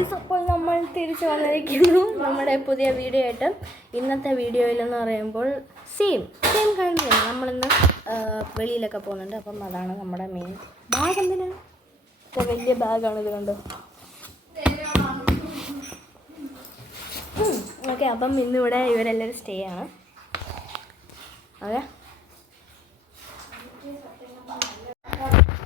Guys, അപ്പോൾ നമ്മൾ തിരിച്ചു വന്നിരിക്കുന്നു നമ്മുടെ പുതിയ വീഡിയോ ആയിട്ട്. ഇന്നത്തെ വീഡിയോയിലെന്ന് പറയുമ്പോൾ സെയിം കണ്ടില്ല, നമ്മളിന്ന് വെളിയിലൊക്കെ പോകുന്നുണ്ട്. അപ്പം അതാണ് നമ്മുടെ മെയിൻ ബാഗ്. എന്തിനാണ് വലിയ ബാഗാണ്, ഇത് കണ്ടോ. ഓക്കെ, അപ്പം ഇന്നിവിടെ ഇവരെല്ലാവരും സ്റ്റേ ആണ്. അതെ,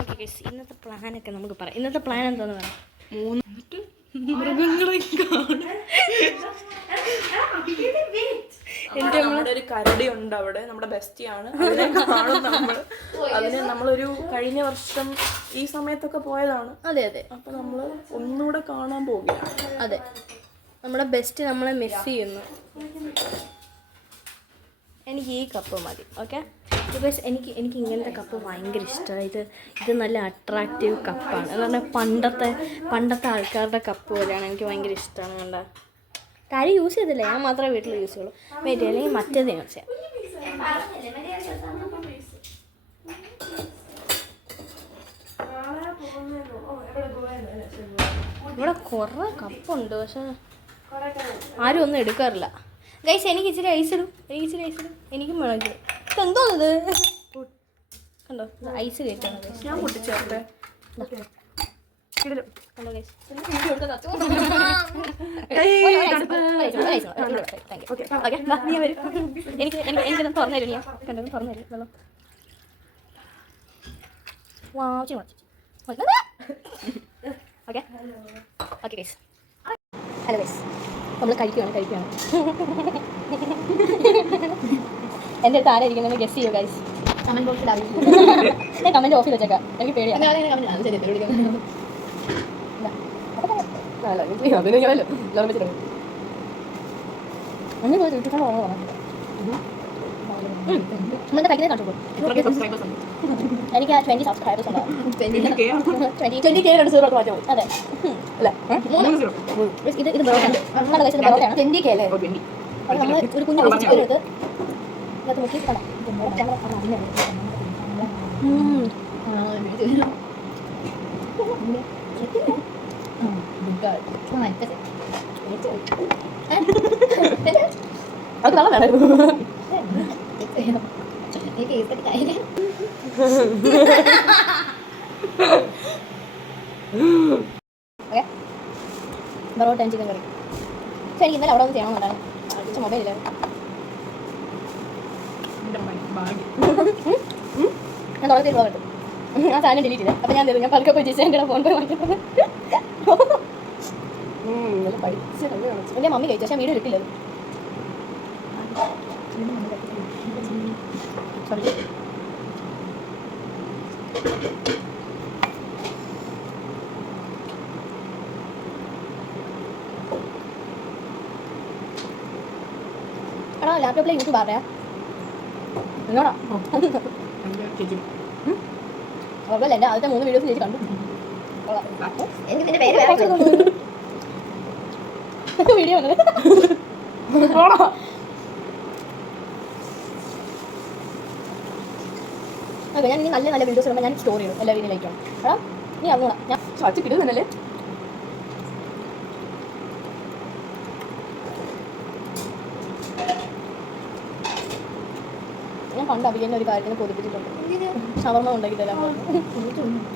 ഓക്കെ ഗൈസ്, ഇന്നത്തെ പ്ലാനൊക്കെ നമുക്ക് പറയാം. ഇന്നത്തെ പ്ലാൻ എന്താണെന്ന് പറയാം. നമ്മുടെ ഒരു കരടി ഉണ്ട് അവിടെ, നമ്മുടെ ബെസ്റ്റിയാണ്. അതിനെ കാണും നമ്മൾ. അതിന് നമ്മളൊരു കഴിഞ്ഞ വർഷം ഈ സമയത്തൊക്കെ പോയതാണ്. അതെ അതെ, അപ്പൊ നമ്മൾ ഒന്നുകൂടെ കാണാൻ പോവുകയാണ്. അതെ, നമ്മുടെ ബെസ്റ്റ് നമ്മളെ മിസ് ചെയ്യുന്നു. എനിക്ക് ഈ കപ്പ് മതി. ഓക്കെ, ബിക്കോസ് എനിക്ക് ഇങ്ങനത്തെ കപ്പ് ഭയങ്കര ഇഷ്ടമാണ്. ഇത് നല്ല അട്രാക്റ്റീവ് കപ്പാണ്. എന്ന് പറഞ്ഞാൽ പണ്ടത്തെ ആൾക്കാരുടെ കപ്പ് പോലെയാണ്. എനിക്ക് ഭയങ്കര ഇഷ്ടമാണ്. കണ്ട കാര്യം യൂസ് ചെയ്തില്ല, ഞാൻ മാത്രമേ വീട്ടിൽ യൂസ് ചെയ്യുള്ളൂ. വെയിറ്റ്, അല്ലെങ്കിൽ മറ്റേത് യൂസ് ചെയ്യാം. ഇവിടെ കുറേ കപ്പുണ്ട്, പക്ഷെ ആരും ഒന്നും എടുക്കാറില്ല. ഗൈസ്, എനിക്ക് ഇച്ചിരി ഐസ് ഇടും. എനിക്കും വേണം ഇച്ചിരി. എന്തോ ഇത് കണ്ടോ, ഐസ് കയറ്റാണ്. ഞാൻ പൊട്ടിച്ചേർത്തെ കണ്ടോ ഗൈസ്, എനിക്കൊന്ന് തുറന്നു തരും. ഞാൻ കണ്ടോ, തുറന്നു തരും വെള്ളം. Okay okay guys. Hello guys, നമ്മൾ കഴിക്കുകയാണ്. എൻ്റെ അടുത്ത് ആരായിരിക്കും ഗെസ് ചെയ്യോ ഗൈസ്? കമൻറ്റ് ബോക്സിൽ ഞാൻ കമൻറ്റ് ഓഫിൽ വെച്ചേക്കാം, എനിക്ക് പേടിയാണ്. അങ്ങനെ പോയി യൂട്യൂബ് ചാനൽ നമ്മളെ കഴിക്കുന്നത് കണ്ടു. എനിക്ക് 20 സബ്സ്ക്രൈബേഴ്സ് ഉണ്ടാവും. 20K മാറ്റും. അതെ, ഇത് ബറോട്ടയാണ്. നമ്മളെ കഴിച്ചത് ബറോട്ടയാണ്. 20K അല്ലേ? നമ്മൾ ഒരു കുഞ്ഞു ചിക്കൻ എടുത്ത് ഇതിനകത്ത് മുക്കി കാണാം. അത് നല്ല വേണമായിരുന്നു. ബറോട്ട ചിക്കൻ കറി. പക്ഷെ എനിക്ക് ഇന്നലെ അവിടെ ഒന്ന് ചെയ്യണമെന്നുണ്ടാണ്. പക്ഷെ മൊബൈലില്ല. ഞാൻ തുറത്തി പോകട്ടെ. ആ സാധനം ഡിലീറ്റ് ചെയ്തേ. അപ്പം ഞാൻ പതുക്കെ പോയി ചേച്ചി ഫോൺ പോയി വാങ്ങിക്കുന്നത്. എൻ്റെ മമ്മി കഴിച്ചു, പക്ഷേ വീഡിയോ ഇട്ടില്ല. എടാ, ലാപ്ടോപ്പിലെ യൂട്യൂബ് പറയാ എന്നോടാ. കുഴപ്പമില്ല, എൻ്റെ ആദ്യത്തെ 3 വീഡിയോസ് ചേച്ചി കണ്ടു. വീഡിയോ വന്നത് ഓക്കെ. ഞാൻ ഇനി നല്ല വീഡിയോസ് വരുമ്പോൾ ഞാൻ സ്റ്റോറി ഇടും എല്ലാ വീഡിയോയിലേക്കും. എടാ, നീ അറിഞ്ഞൂടാ, ഞാൻ ഷർട്ട് കിട്ടുന്നല്ലേ. ഞാൻ പണ്ട് അബികലിൻ്റെ ഒരു കാര്യത്തിന് കൊതിപ്പിച്ചിട്ടുണ്ട്. ഷവർമ്മ ഉണ്ടാക്കി തരാൻ പറഞ്ഞു.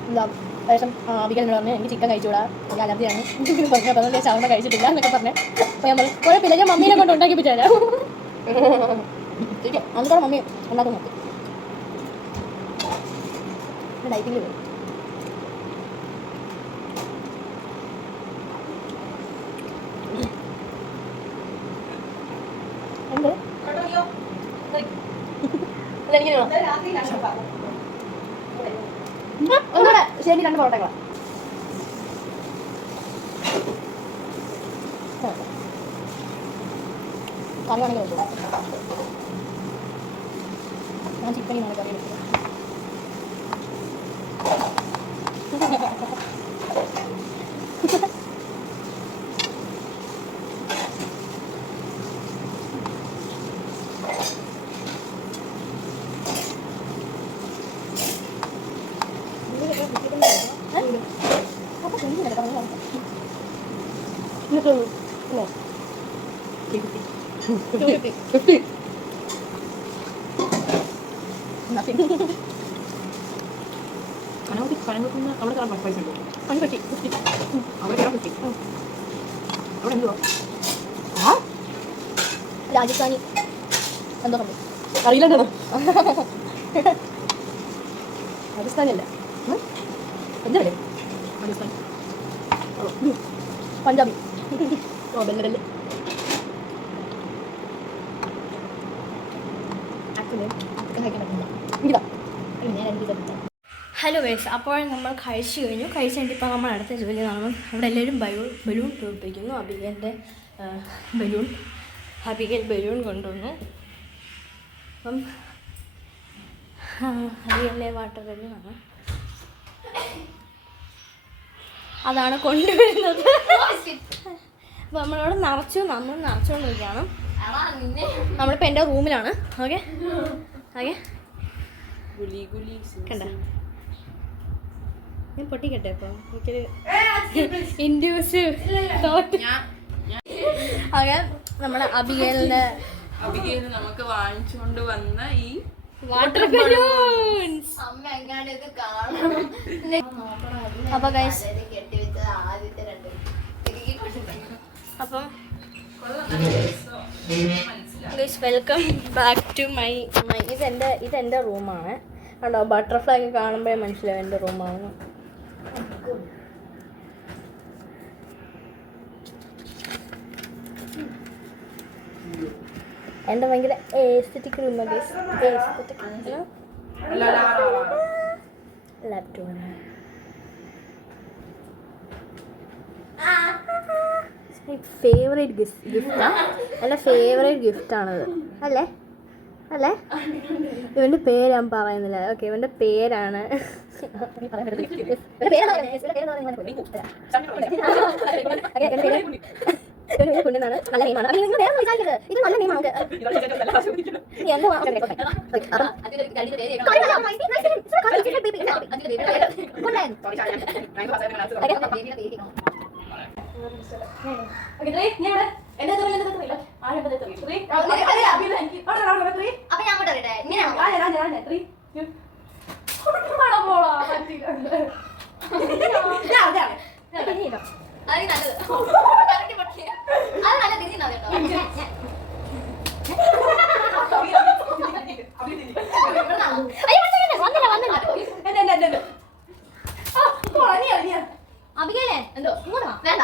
എന്താ ശേഷം അബികലിനോട് പറഞ്ഞ് എനിക്ക് ചിക്കൻ കഴിച്ചുകൂടാ, എനിക്ക് അലർജിയാണ് പറഞ്ഞപ്പോൾ ഞാൻ ഷവർമ്മ കഴിച്ചിട്ടില്ല എന്നൊക്കെ പറഞ്ഞ്. അപ്പോൾ ഞാൻ പറഞ്ഞു കുഴപ്പമില്ല, ഞാൻ മമ്മീനെ കൊണ്ട് ഉണ്ടാക്കിപ്പിച്ചു തരാം. അന്നിട്ട് മമ്മി ഉണ്ടാക്കി നോക്കി. ഡൈറ്റിങ്ങിൽ പോയി. എന്ത് ഒന്നുകൂടെ ശരി, 2 പൊറോട്ടകളാണ്. കറി വേണമെങ്കിൽ വെച്ചു. ഞാൻ ചിക്കനിനാണ് കറി വെച്ചത്. രാജസ്ഥാനി എന്തോ അറിയില്ലല്ലോ രാജസ്ഥാനല്ല എന്താ രാജസ്ഥാൻ പഞ്ചാബി ഓ ബെല്ല് ഹലോ ഗൈസ്, അപ്പോൾ നമ്മൾ കഴിച്ചു കഴിഞ്ഞു. കഴിച്ചിട്ട് ഇപ്പോൾ നമ്മൾ അടുത്ത ജോലി കാണുമ്പോൾ അവിടെ എല്ലാവരും ബലൂൺ തോൽപ്പിക്കുന്നു. അബിഗേൽ ബലൂൺ കൊണ്ടുവന്നു. അപ്പം അബിഗേലിലെ വാട്ടർ ബലൂണാണ്, അതാണ് കൊണ്ടുവരുന്നത്. അപ്പോൾ നമ്മളവിടെ നമ്മൾ നിറച്ചുകൊണ്ടിരിക്കുകയാണ്. നമ്മളിപ്പോൾ എൻ്റെ റൂമിലാണ്. ഓക്കെ കണ്ട ഞാൻ പൊട്ടിക്കട്ടെ. അപ്പം എനിക്കൊരു ഇൻഡ്യൂസീവ് തോട്ട്. ഓക്കെ, നമ്മുടെ അബിഗേലിൻ്റെ നമുക്ക് വാങ്ങിച്ചുകൊണ്ട് വന്ന ഈ വാട്ടർ ബലൂൺസ്. അപ്പൊ ഗൈസ്, അപ്പം guys welcome back to my ഇതെൻ്റെ റൂമാണ്. കണ്ടോ, ബട്ടർഫ്ലൈ ഒക്കെ കാണുമ്പോഴേ മനസ്സിലാവും എൻ്റെ റൂമാണ്. എൻ്റെ ഭയങ്കര എസ്തെറ്റിക് റൂമാണ് ഗൈസ്. എസ്തെറ്റിക് ലാപ്ടോപ്പ് ഫേവറേറ്റ് ഗിഫ്റ്റാണ്. എൻ്റെ ഫേവറേറ്റ് ഗിഫ്റ്റാണത്. അല്ലേ? ഇവൻ്റെ പേര് ഞാൻ പറയുന്നില്ല. ഓക്കെ, ഇവൻ്റെ പേരാണ് കുഞ്ഞാണ്. നല്ല നെയ്മാണ്. ഇത് നല്ല നെയ്മാണ്. അബിഗേലേ എന്തോ ഇങ്ങോട്ട് വാ. വേണ്ട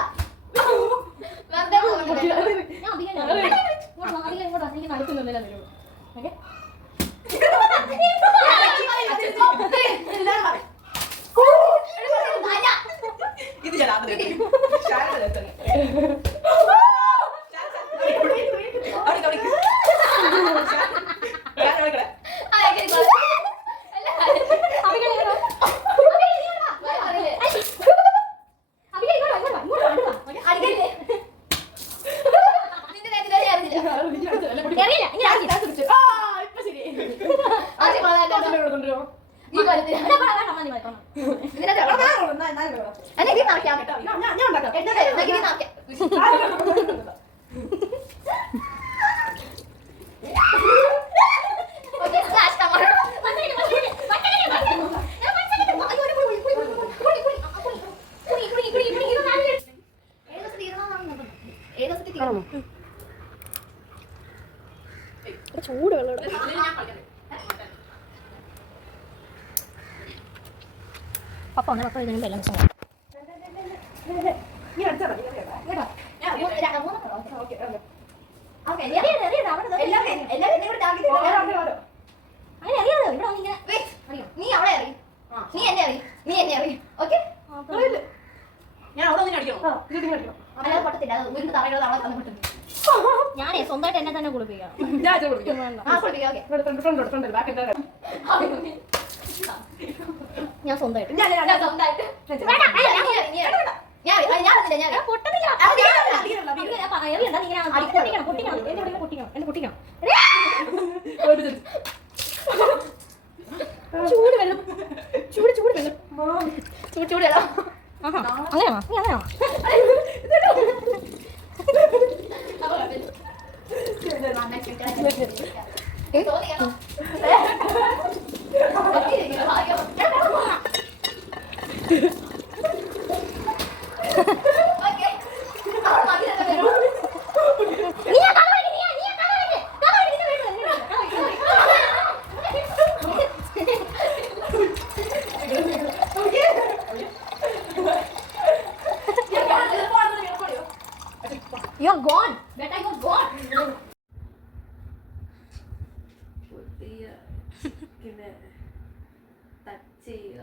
ചൂട് വെള്ളം പപ്പ ഇതിനും വെള്ളം ഞാനേ സ്വന്തമായിട്ട് എന്നെ തന്നെ കുളിപ്പിക്കാം. ഞാൻ സ്വന്തമായിട്ട് ചൂട് വെള്ളം അങ്ങനെയാണോ? You're gone. Beta, you're gone. പുതിയ ഇത് ടച്ച് ചെയ്യുക.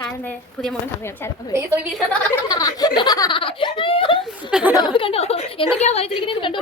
ഞാനെന്റെ പുതിയ മോൻ കണ്ടോ എന്തൊക്കെയാ വായിച്ചിരിക്കുന്നത് കണ്ടോ